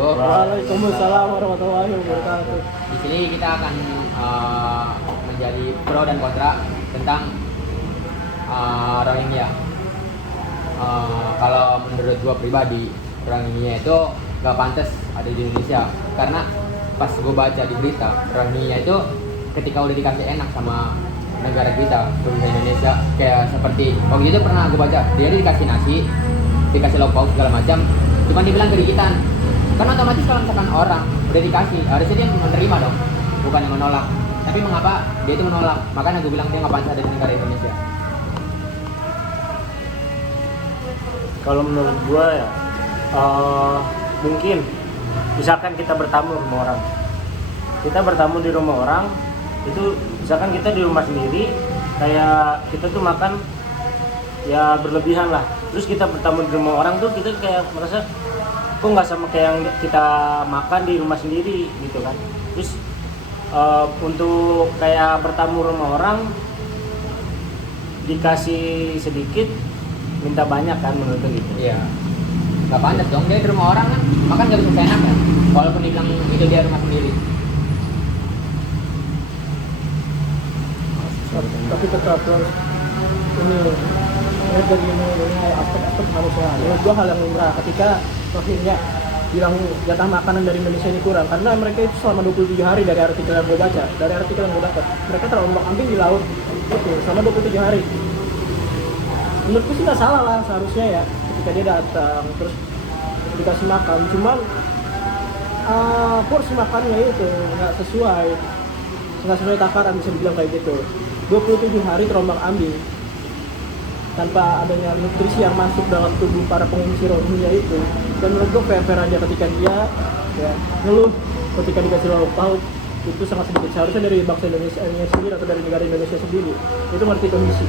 wabarakatuh. Waalaikumsalam warahmatullahi wabarakatuh. Di sini kita akan menjadi pro dan kontra tentang Rohingya. Kalau menurut gua pribadi, Rohingya itu gak pantas ada di Indonesia, karena pas gua baca di berita, Rohingya itu ketika udah dikasih enak sama negara kita, pemerintah Indonesia, kayak seperti waktu itu pernah gua baca, dia dikasih nasi, dikasih lauk pauk segala macam, cuman dibilang kedikitan. Kan otomatis kalau misalkan orang udah dikasih, harusnya dia menerima dong, bukan yang menolak. Tapi mengapa dia itu menolak? Makanya gue bilang dia nggak pantas ada di negara Indonesia. Kalau menurut gua ya, mungkin misalkan kita bertamu di rumah orang, itu misalkan kita di rumah sendiri, kayak kita tuh makan ya berlebihan lah. Terus kita bertamu di rumah orang tuh kita kayak merasa kok nggak sama kayak yang kita makan di rumah sendiri gitu kan. Terus untuk kayak bertamu rumah orang dikasih sedikit minta banyak kan, menurut gue gitu. Iya. Nggak pantas dong, dia di rumah orang kan makan nggak bisa enak ya, walaupun dibilang itu dia rumah sendiri. Tapi tetap harus ini dari aspek kemanusiaan. Menurut gua hal yang lumrah ketika Rohingya bilang jatah makanan dari Indonesia ini kurang, karena mereka itu selama 27 hari dari artikel yang gue baca, dari artikel yang gue dapat, mereka terombang-ambing di laut itu selama 27 hari. Menurutku sih nggak salah lah seharusnya ya, ketika dia datang terus dikasih makan, cuman porsi makannya itu nggak sesuai takaran, bisa dibilang kayak gitu. 27 hari terombang-ambing tanpa adanya nutrisi yang masuk dalam tubuh para pengungsi Rohingya itu. Dan menurut gue fair aja ketika dia ya ngeluh ketika dikasih lauk pauk itu sangat sedikit. Seharusnya dari bangsa Indonesia sendiri atau dari negara Indonesia sendiri itu ngerti kondisi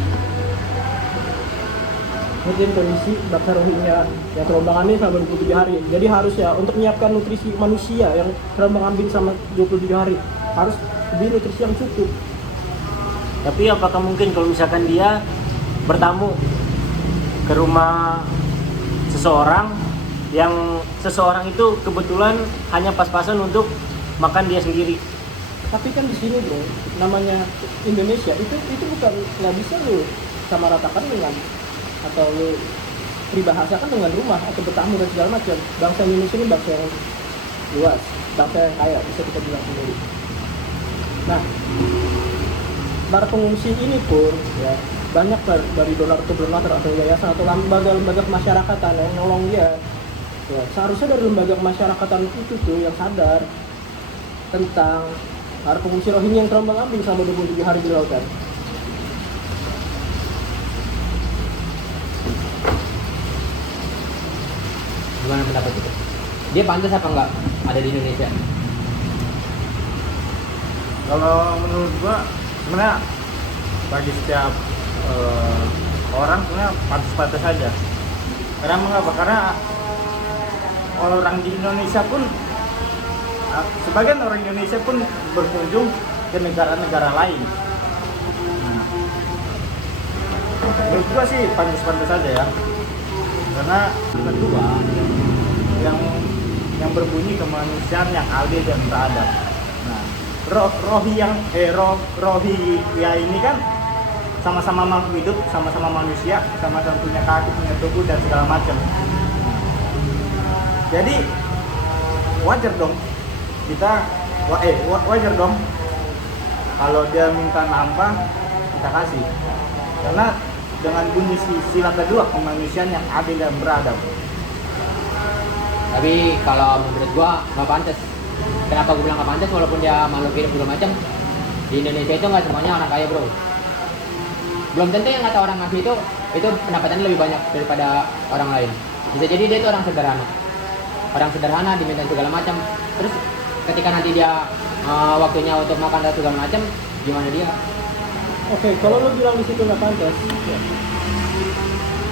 bangsa Rohingya yang terombang-ambing selama 27 hari. Jadi harus ya untuk menyiapkan nutrisi manusia yang terombang-ambing selama 27 hari harus lebih nutrisi yang cukup. Tapi apakah mungkin kalau misalkan dia bertamu ke rumah seseorang yang seseorang itu kebetulan hanya pas-pasan untuk makan dia sendiri? Tapi kan di sini bro, namanya Indonesia itu bukan nggak bisa lu sama ratakan dengan atau lu peribahasakan dengan rumah atau bertamu dan segala macam. Bangsa Indonesia ini bangsa yang luas, bangsa yang kaya, bisa kita bilang sendiri. Nah, para pengungsi ini pun ya banyak dari donatur atau yayasan atau lembaga kemasyarakatan yang nolong dia. Ya, seharusnya dari lembaga kemasyarakatan itu tuh yang sadar tentang para pengungsi Rohingya yang terombang-ambing selama 27 hari di lautan. Gimana pendapat itu? Dia pantas apa enggak ada di Indonesia? Kalau menurut gua sebenarnya bagi setiap orang sebenarnya pantas-pantas saja. Karena mengapa? Karena orang di Indonesia pun sebagian orang Indonesia pun berkunjung ke negara-negara lain. Menurut gua sih pantas-pantas saja ya. Karena kedua yang berbunyi kemanusiaan yang adil dan beradab. Nah, Rohingya ini kan sama-sama makhluk hidup, sama-sama manusia, sama-sama punya kaki, punya tubuh dan segala macam. Jadi wajar dong wajar dong kalau dia minta nambah kita kasih, karena dengan bunyi sila kedua kemanusiaan yang adil dan beradab. Tapi kalau menurut gua nggak pantas. Kenapa gua bilang nggak pantas? Walaupun dia makhluk hidup segala macam, di Indonesia itu nggak semuanya orang kaya bro. Belum tentu yang kata orang ngasih itu pendapatannya lebih banyak daripada orang lain. Bisa jadi dia itu orang sederhana diminta segala macam. Terus ketika nanti dia waktunya untuk makan dan segala macam, gimana dia? Oke, kalau lu bilang di situ nggak pantas, ya.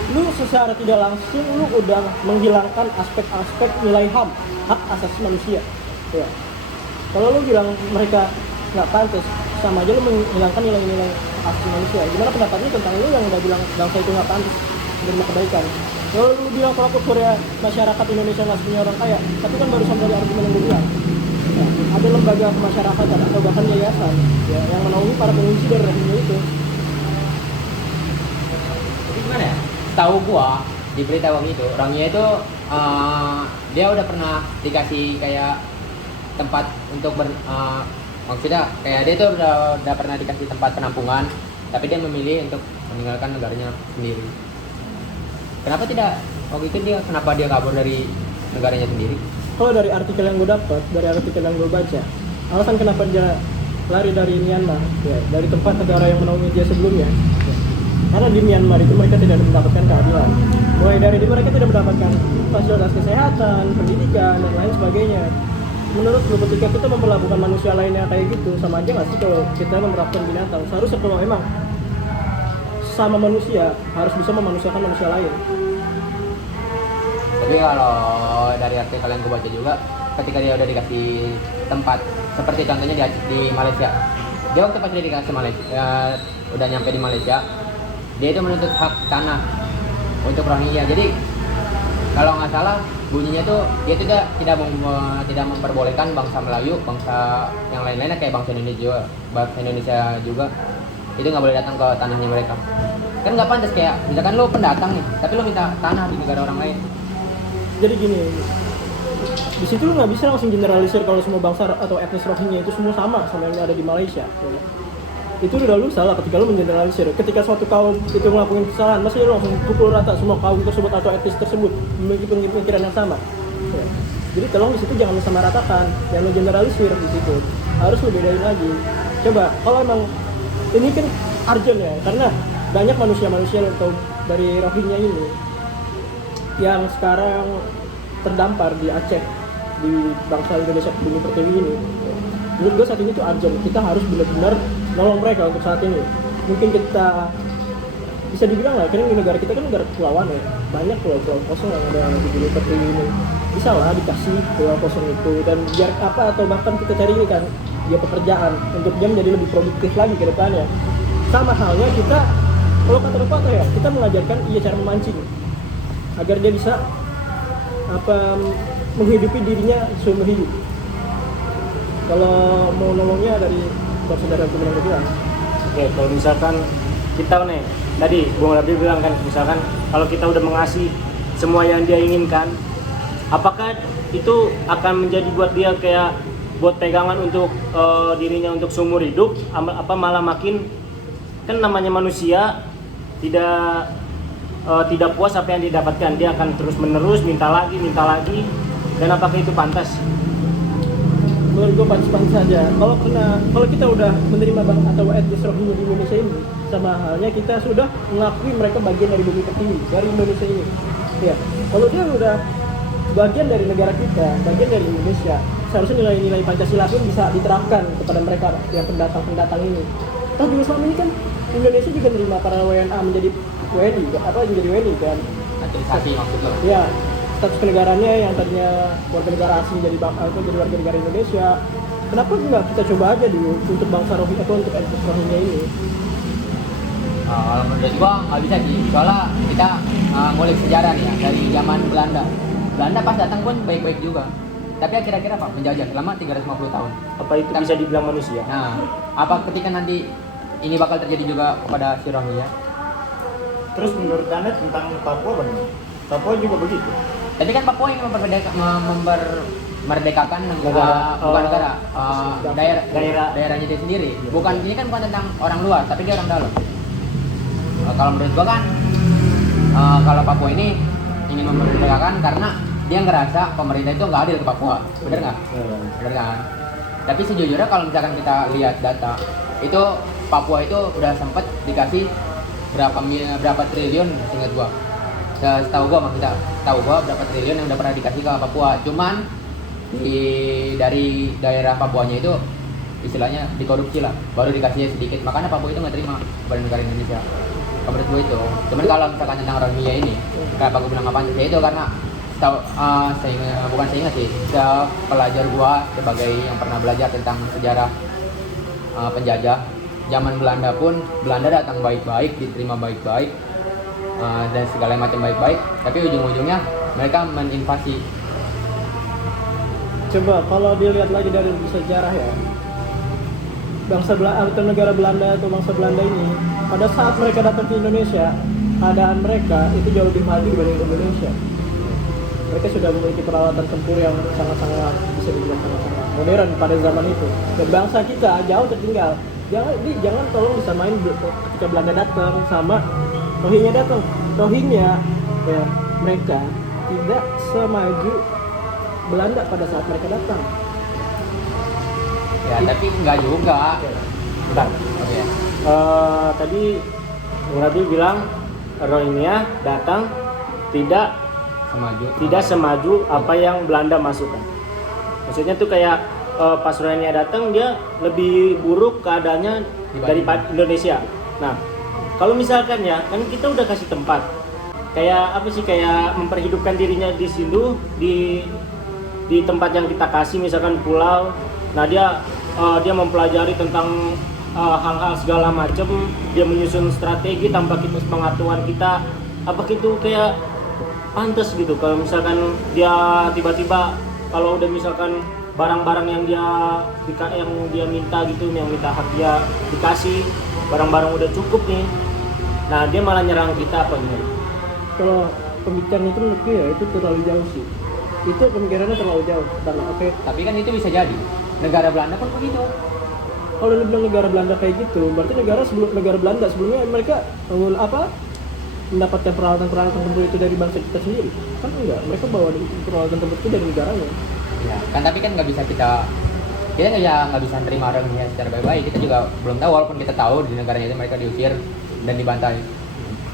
Lu secara tidak langsung lu udah menghilangkan aspek-aspek nilai HAM, hak asasi manusia. Ya. Kalau lu bilang mereka nggak pantas, sama aja lu menghilangkan nilai-nilai hak asasi manusia. Gimana pendapat lu tentang lu yang udah bilang bangsa itu nggak pantas menerima kebaikan? Kalau lu bilang kalau ke Korea masyarakat Indonesia nggak punya orang kaya, tapi kan barusan dari argumen yang gue bilang, ya, ada lembaga kemasyarakatan atau bahkan yayasan ya, yang menaungi para pengungsi dari Rohingya itu. Jadi gimana ya? Tahu gua di berita waktu itu orangnya itu dia udah pernah dikasih kayak tempat untuk maksudnya kayak dia tuh udah pernah dikasih tempat penampungan, tapi dia memilih untuk meninggalkan negaranya sendiri. Kenapa tidak waktu itu kenapa dia kabur dari negaranya sendiri? Kalau dari artikel yang gue dapat, dari artikel yang gue baca, alasan kenapa dia lari dari Myanmar, ya, dari tempat negara yang menaungi dia sebelumnya, ya. Karena di Myanmar itu mereka tidak mendapatkan keadilan. Mulai dari mereka tidak mendapatkan fasilitas kesehatan, pendidikan, dan lain sebagainya. Menurut lu ketika kita memperlakukan manusia lainnya kayak gitu, sama aja nggak sih kalau kita memperlakukan binatang? Seharusnya kalau emang sama manusia harus bisa memanusiakan manusia lain. Tapi kalau dari artikel yang gue baca juga, ketika dia udah dikasih tempat, seperti contohnya di Malaysia, dia waktu pas dia dikasih Malaysia, udah nyampe di Malaysia, dia itu menuntut hak tanah untuk Rohingya. Jadi kalau nggak salah bunyinya tuh dia tidak memperbolehkan bangsa Melayu, bangsa yang lain-lainnya kayak bangsa Indonesia juga itu nggak boleh datang ke tanahnya mereka. Kan nggak pantas, kayak misalkan lo pendatang nih, tapi lo minta tanah di negara orang lain. Jadi gini, di situ lu nggak bisa langsung generalisir kalau semua bangsa atau etnis Rohingya itu semua sama yang ada di Malaysia. Ya. Itu udah lu salah ketika lu menggeneralisir. Ketika suatu kaum itu ngelakuin kesalahan, masa lu langsung pukul rata semua kaum tersebut atau etnis tersebut memiliki pemikiran yang sama. Ya. Jadi tolong di situ jangan disamaratakan, jangan lu generalisir di situ. Harus lu bedain lagi. Coba kalau emang ini kan urgent ya, karena banyak manusia-manusia atau dari Rohingya ini yang sekarang terdampar di Aceh, di bangsa Indonesia Bumi Pertiwi ini. Menurut gue saat ini tuh urgent, kita harus benar-benar nolong mereka untuk saat ini. Mungkin kita bisa dibilang lah, karena di negara kita kan negara kepulauan ya, banyak pulau-pulau kosong yang ada di Bumi Pertiwi ini. Bisa lah dikasih pulau kosong itu, dan biar apa, atau bahkan kita cari ini kan dia pekerjaan untuk dia menjadi lebih produktif lagi ke depannya. Sama halnya kita, kalau kata pepatah ya, kita mengajarkan cara memancing agar dia bisa menghidupi dirinya seumur hidup. Kalau mau nolongnya dari saudara teman kedua. Oke, kalau misalkan kita nih tadi Bung Rabi bilang kan, misalkan kalau kita udah mengasih semua yang dia inginkan, apakah itu akan menjadi buat dia kayak buat pegangan untuk dirinya untuk seumur hidup, apa malah makin, kan namanya manusia tidak puas apa yang didapatkan, dia akan terus menerus minta lagi, dan apakah itu pantas? Menurut gue pantas saja. Kalau kita udah menerima atau etnis Rohingya di Indonesia ini, sama halnya kita sudah mengakui mereka bagian dari Bumi Pertiwi, dari Indonesia ini. Ya, kalau dia udah bagian dari negara kita, bagian dari Indonesia, seharusnya nilai-nilai Pancasila pun bisa diterapkan kepada mereka yang pendatang ini. Toh juga selama ini kan Indonesia juga menerima para WNA menjadi WNI kan. Naturalisasi maksud lo? Ya, status kenegaraannya yang tadinya warga negara asing jadi warga negara Indonesia. Kenapa nggak kita coba aja dulu untuk bangsa Rohingya atau untuk etnis Rohingya ini? Kalau menurut gua nggak bisa sih, soalnya kita ngulik sejarah nih ya, dari zaman Belanda. Belanda pas datang pun baik-baik juga, tapi kira-kira apa, menjajah selama 350 tahun. Apa itu bisa dibilang manusia? Nah, apa ketika nanti ini bakal terjadi juga kepada si Rohingya? Terus menurut Anda tentang Papua bagaimana? Papua juga begitu. Tapi kan Papua ingin memerdekakan bukan negara, daerahnya dia sendiri. Ini kan bukan tentang orang luar, tapi dia orang dalam. Kalau menurut gua kan, kalau Papua ini ingin memerdekakan karena dia ngerasa pemerintah itu nggak adil ke Papua, bener nggak? Bener kan? Tapi sejujurnya kalau misalkan kita lihat data, itu Papua itu udah sempet dikasih berapa triliun, ingat gua. Setahu gua berapa triliun yang udah pernah dikasih ke Papua. Cuman dari daerah Papuanya itu istilahnya dikorupsi lah, baru dikasihnya sedikit. Makanya Papua itu nggak terima kepada negara Indonesia. Menurut gue itu. Cuman kalau misalkan tentang Rohingya ini, kenapa gue bilang apa sih? Itu karena pelajar gue sebagai yang pernah belajar tentang sejarah penjajah. Zaman Belanda pun, Belanda datang baik-baik, diterima baik-baik. dan segala macam baik-baik, tapi ujung-ujungnya mereka meninvasi. Coba kalau dilihat lagi dari sejarah ya, bangsa Belanda atau negara Belanda atau bangsa Belanda ini pada saat mereka datang ke Indonesia, keadaan mereka itu jauh lebih maju dibanding Indonesia. Mereka sudah memiliki peralatan tempur yang sangat-sangat bisa dibilang sangat-sangat modern pada zaman itu. Dan bangsa kita jauh tertinggal. Jangan tolong disamain ketika Belanda datang sama Rohingya datang. Rohingya ya, mereka tidak semaju Belanda pada saat mereka datang. Ya, tapi enggak juga. Bentar. Oke. Tadi Bung Rabi bilang Rohingya datang tidak semaju apa yang Belanda masukkan. Maksudnya tuh kayak pas Rohingya datang dia lebih buruk keadaannya daripada Indonesia. Nah, kalau misalkan ya kan kita udah kasih tempat, kayak apa sih, kayak memperhidupkan dirinya di situ di tempat yang kita kasih, misalkan pulau. Nah dia mempelajari tentang hal-hal segala macam, dia menyusun strategi tanpa kita pengetahuan kita, apa gitu kayak pantas gitu. Kalau misalkan dia tiba-tiba kalau udah misalkan barang-barang yang dia minta gitu, yang minta hak dia dikasih, barang-barang udah cukup nih, nah dia malah nyerang kita apa gimana? Kalau pemikiran itu menurut gue ya itu terlalu jauh sih. Itu pemikirannya terlalu jauh. Karena Tapi kan itu bisa jadi. Negara Belanda pun begitu. kalau lu bilang negara Belanda kayak gitu, berarti negara Belanda sebelumnya mereka mendapatkan peralatan tempur itu dari bangsa kita sendiri. Kan enggak, mereka bawa peralatan tempur itu dari negaranya. Ya, kan tapi kan nggak bisa kita nggak bisa nerima Rohingya secara baik-baik. Kita juga belum tahu, walaupun kita tahu di negaranya itu mereka diusir dan dibantai.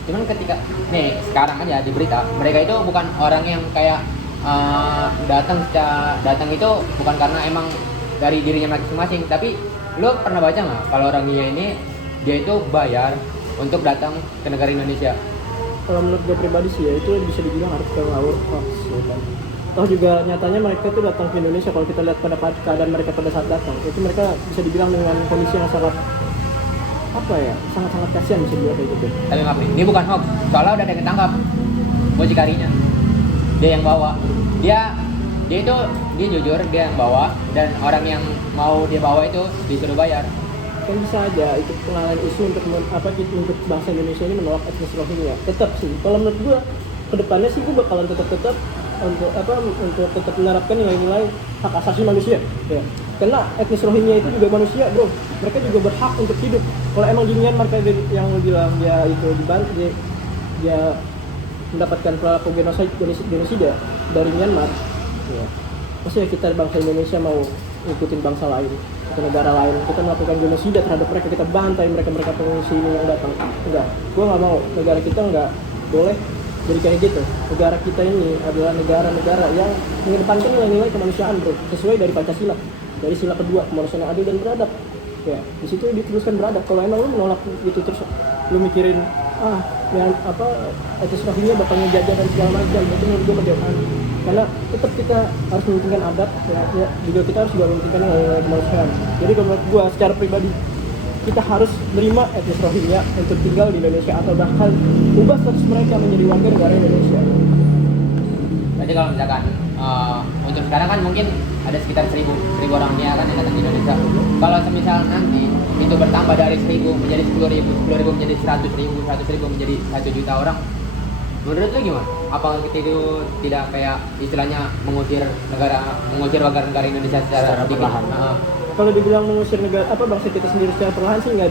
Cuman ketika nih sekarang aja di berita, mereka itu bukan orang yang kayak datang itu bukan karena emang dari dirinya masing-masing, tapi lo pernah baca nggak kalau Rohingya ini dia itu bayar untuk datang ke negara Indonesia? Kalau menurut gue pribadi sih ya itu bisa dibilang harus ngawur hoax ya kan. Toh juga nyatanya mereka itu datang ke Indonesia, kalau kita lihat pada keadaan mereka pada saat datang itu mereka bisa dibilang dengan kondisi yang sangat sangat kasihan bisa dibilang kayak gitu. Tapi maaf nih, ini bukan hoax, soalnya udah ada yang ketangkap mucikarinya, dia yang bawa, dia jujur, dia yang bawa, dan orang yang mau dia bawa itu disuruh bayar. Kan bisa aja itu pengalaman isu untuk untuk bangsa Indonesia ini menolak etnis Rohingya. Tetap sih, kalau menurut gua kedepannya sih gua bakalan tetap untuk tetap menerapkan nilai-nilai hak asasi manusia. Ya. Karena etnis Rohingya itu juga manusia, bro. Mereka juga berhak untuk hidup. Kalau emang di Myanmar kayak yang bilang dia itu dibantu, dia mendapatkan pelaku genosida dari Myanmar. Ya. Maksudnya kita bangsa Indonesia mau ngikutin bangsa lain atau negara lain, kita melakukan genosida terhadap mereka, kita bantai mereka pengungsi ini yang datang. Enggak, gue nggak mau. Negara kita nggak boleh jadi kayak gitu. Negara kita ini adalah negara-negara yang mengedepankan nilai-nilai kemanusiaan, bro, sesuai dari Pancasila, dari sila kedua, kemanusiaan yang adil dan beradab. Ya, di situ dituliskan beradab. Kalau emang lu menolak itu terus lu mikirin etnis Rohingya bakal ngejajah dan segala macam, itu menurut gue menjauhkan. Karena tetap kita harus mementingkan adab, ya, juga kita harus juga mementingkan nilai kemanusiaan. Jadi kalau menurut gue secara pribadi kita harus menerima etnis Rohingya untuk tinggal di Indonesia atau bahkan ubah status mereka menjadi warga negara Indonesia. Berarti kalau misalkan untuk sekarang kan mungkin ada sekitar 1000 orangnya kan yang datang di Indonesia. Kalau semisal nanti itu bertambah dari 1000 menjadi 10.000 menjadi 100.000 menjadi 1 juta orang, menurut lu gimana? Apa kita itu tidak kayak istilahnya mengusir warga negara Indonesia secara perlahan? Kalau dibilang mengusir negara bangsa kita sendiri secara perlahan sih nggak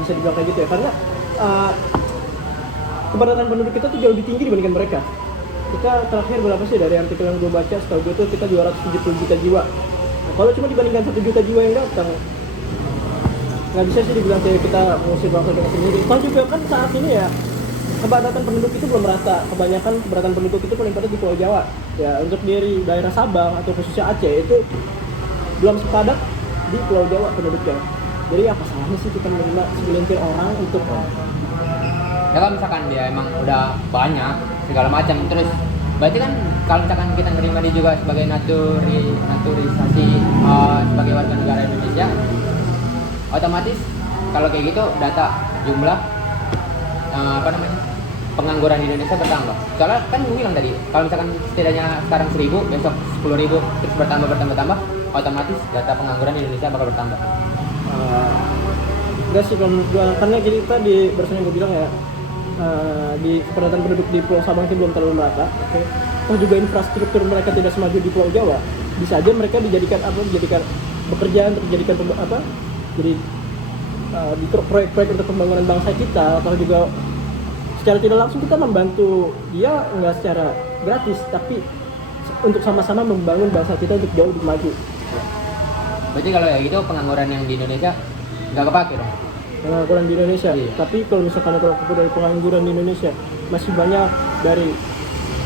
bisa dibilang kayak gitu ya, karena kepadatan penduduk kita tuh jauh lebih tinggi dibandingkan mereka. Kita terakhir berapa sih dari artikel yang gue baca, setahu gue tuh kita 270 juta jiwa. Nah, kalau cuma dibandingkan 1 juta jiwa yang datang, nggak bisa sih dibilang kayak kita mengusir bangsa kita sendiri. Kalau juga kan saat ini ya kepadatan penduduk itu belum merata. Kebanyakan kepadatan penduduk itu paling padat di Pulau Jawa. Ya untuk dari daerah Sabang atau khususnya Aceh itu belum sepadat di Pulau Jawa penduduknya. Jadi apa salahnya sih kita menerima segelintir orang untuk ya kalau misalkan dia emang udah banyak segala macam, terus berarti kan kalau misalkan kita menerima dia juga sebagai naturalisasi sebagai warga negara Indonesia, otomatis kalau kayak gitu data jumlah pengangguran di Indonesia bertambah. Soalnya kan gue bilang tadi, kalau misalkan setidaknya sekarang 1000, besok 10.000, terus bertambah, otomatis data pengangguran di Indonesia bakal bertambah. Enggak sih kalau menurut gua, karena kita di barusan yang gue bilang ya, di kepadatan penduduk di Pulau Sabang itu belum terlalu merata. Oke. Oh juga infrastruktur mereka tidak semaju di Pulau Jawa. Bisa aja mereka dijadikan pekerjaan, dijadikan jadi di proyek-proyek untuk pembangunan bangsa kita, atau juga secara tidak langsung kita membantu dia nggak secara gratis, tapi untuk sama-sama membangun bangsa kita untuk jauh lebih maju. Berarti kalau ya gitu pengangguran yang di Indonesia nggak kepake dong? Pengangguran di Indonesia. Iya. Tapi kalau misalkan kalau dari pengangguran di Indonesia masih banyak dari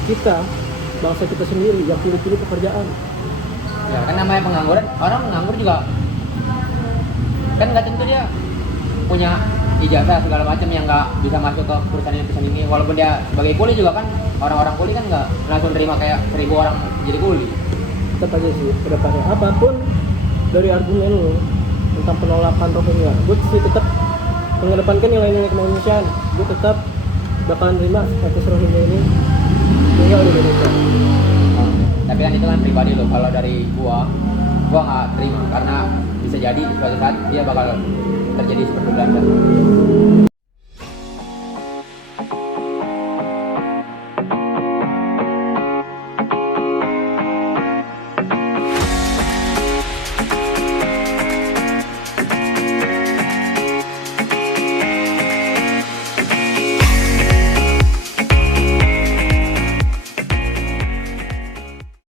kita, bangsa kita sendiri yang pilih-pilih pekerjaan. Ya kan namanya pengangguran, orang menganggur juga kan nggak tentu dia punya ijazah segala macam yang nggak bisa masuk ke perusahaan ini. Walaupun dia sebagai kuli juga kan, orang-orang kuli kan nggak langsung terima kayak 1000 orang jadi kuli. Tetap aja sih kedepannya apapun dari argumen lu tentang penolakan Rohingya, gue sih tetap mengedepankan nilai-nilai kemanusiaan. Gue tetap bakalan terima status Rohingya ini tinggal di Indonesia. Tapi kan itu kan pribadi lo. Kalau dari gua nggak terima karena bisa jadi suatu saat dia bakal terjadi seperti Belanda.